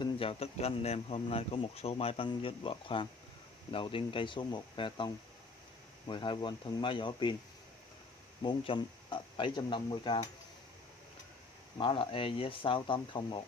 Xin chào tất cả anh em, hôm nay có một số máy bắn dít bọt khoan. Đầu tiên cây số 1 bê tông 12V, thân máy vỏ pin 750k, mã là EZ6801.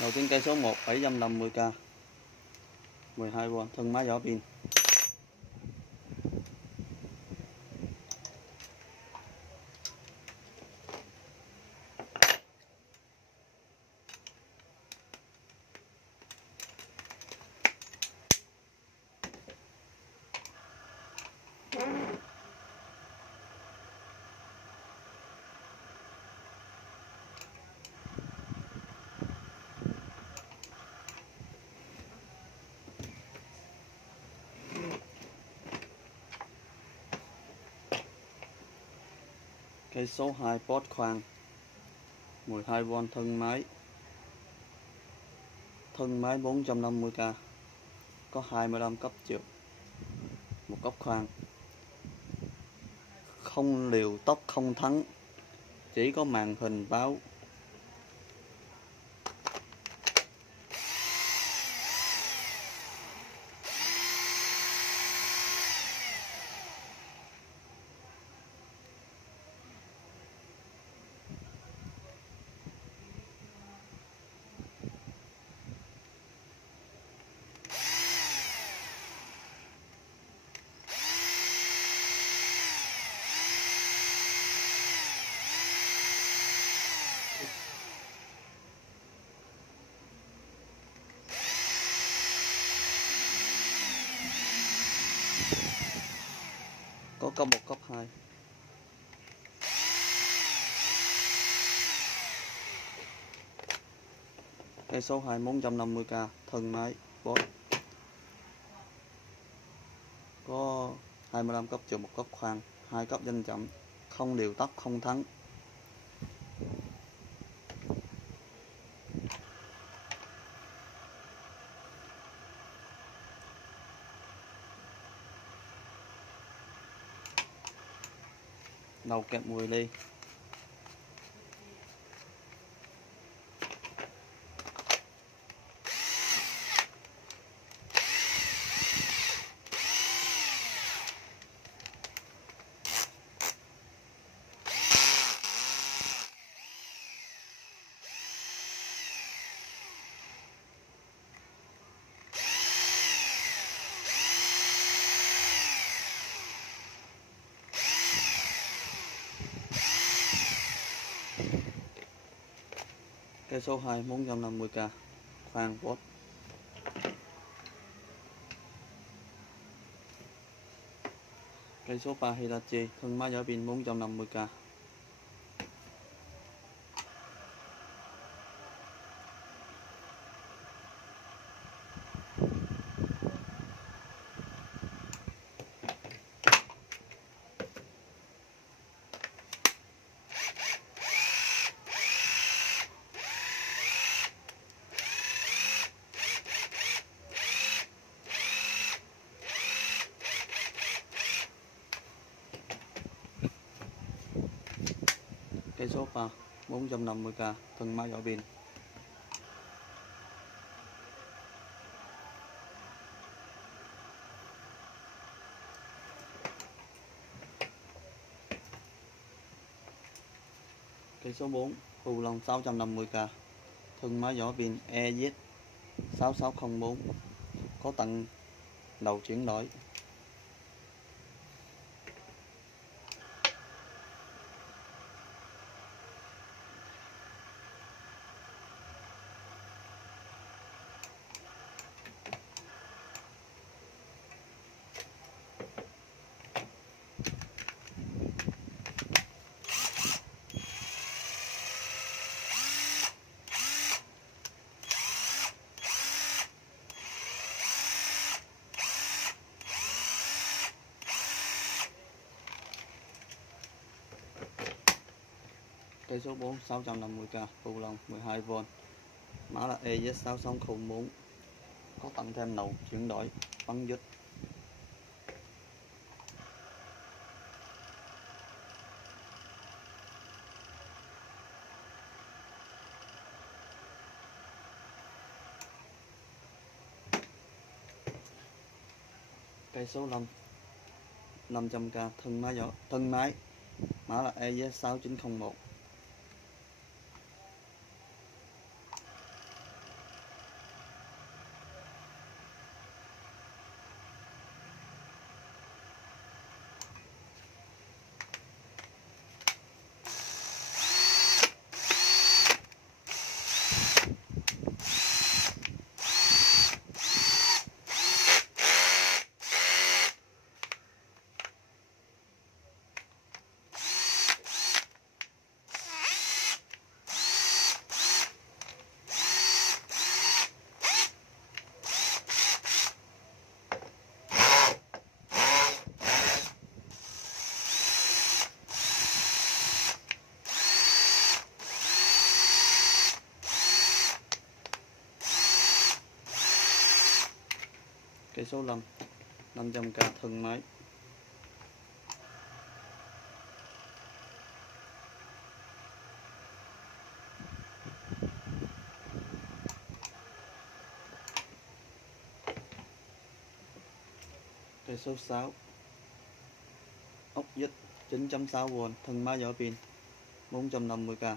Đầu tiên cây số 1 750k 12V, thân máy vỏ pin. Cây số 2 pot khoan 12V, thân máy 450k, có 25 cấp trượt, một cấp khoan, không liều tốc, không thắng, chỉ có màn hình báo. Có cấp 1, cấp 2. Cây số 2 450k, thân máy bot, có 25 cấp trừ, một cấp khoan, 2 cấp danh chậm, không liều tốc, không thắng. Đầu kẹp 10 ly. Cây số 2 450k, khoan bot. Cây số 3 Hitachi, thân máy vỏ pin 450k. Cây số 3 450k, thân máy vỏ pin. Cây số 4 Ù Long 650k, thân máy vỏ pin EZ6604, có tặng đầu chuyển đổi. Cây số 4 650k phụ lòng 12V, mã là EZ6004, có tặng thêm nầu chuyển đổi bắn dứt. Cây số 5 500k thân máy, mã là EZ6901. Cây số 5 500k thân máy, cây số 6 ốc vít 9.6V thân máy vỏ pin 450k.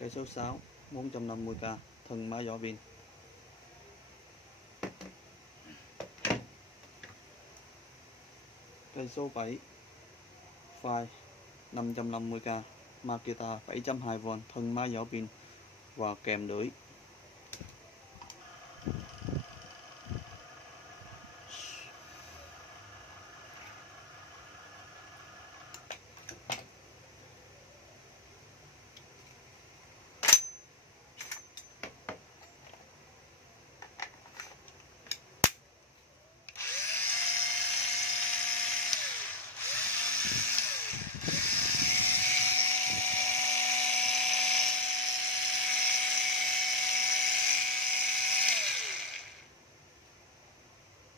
Cây số 6 450k thân máy vỏ pin. Cây số 7 Fire 550k Makita 7.2V thân máy vỏ pin và kèm lưỡi.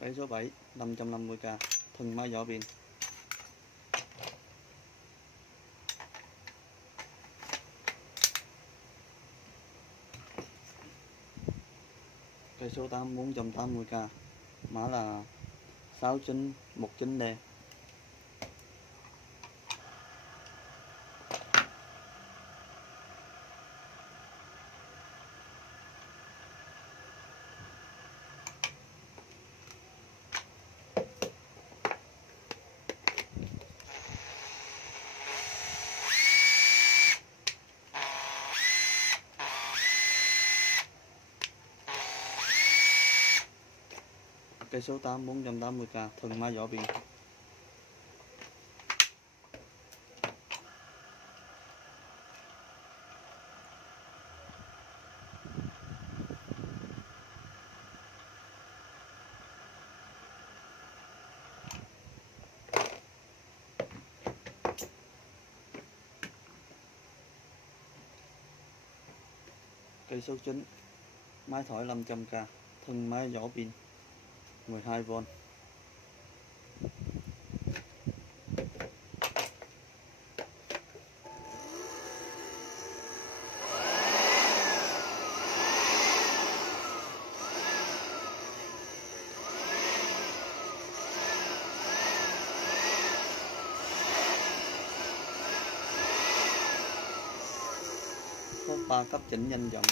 Cây số 7 550k thân máy vỏ pin. Cây số 8 480k mã là 6919D. Cây số 8 480k thân máy vỏ pin. Cây số 9 máy thổi 500k thân máy vỏ pin 12V. Có 3 cấp chỉnh nhanh giọng.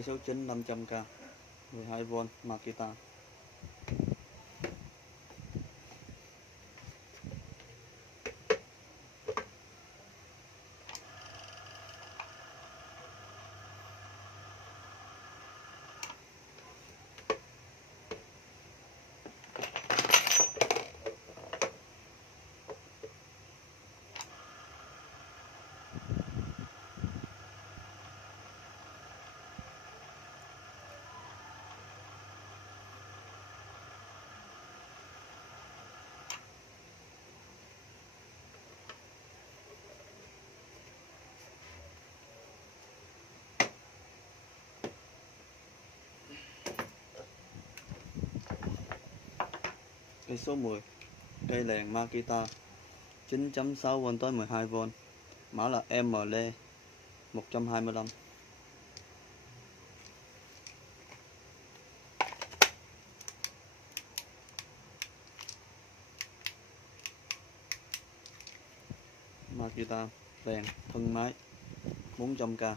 Cây số 9 500k 12V Makita. Cây số 10 cây đèn Makita 9.6V tới 12V, mã là ML 125. Makita đèn thân máy 400k.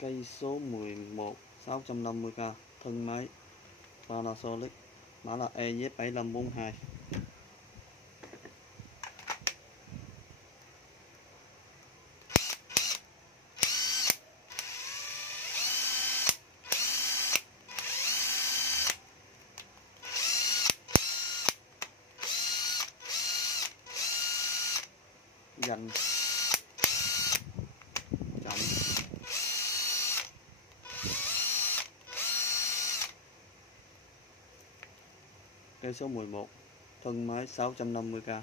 Cây số 11 650k thân máy Panasonic, mã là EZ7542. Dành chậm. Cây số 11 thân máy 650k.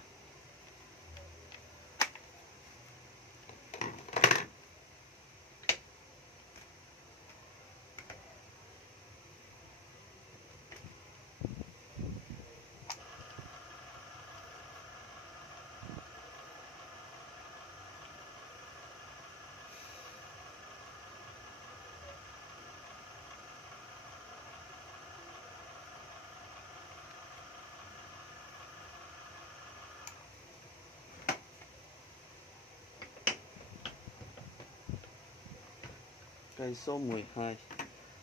Cây số 12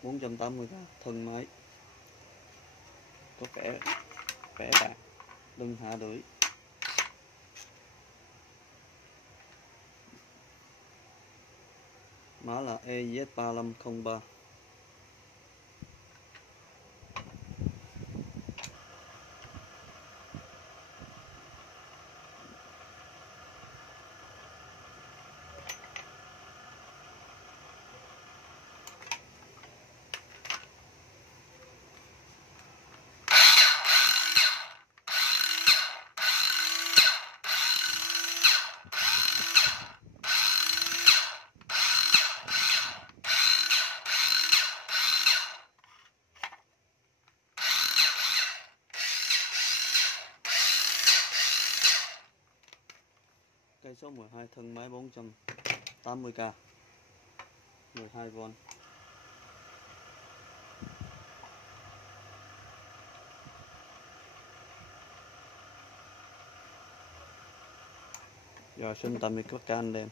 480k thân máy, có kẻ bạc, lưng hạ đuổi. Mã là EZ3503. Cây số 12 thân máy 480k 12V. Rồi xin tạm biệt các anh em.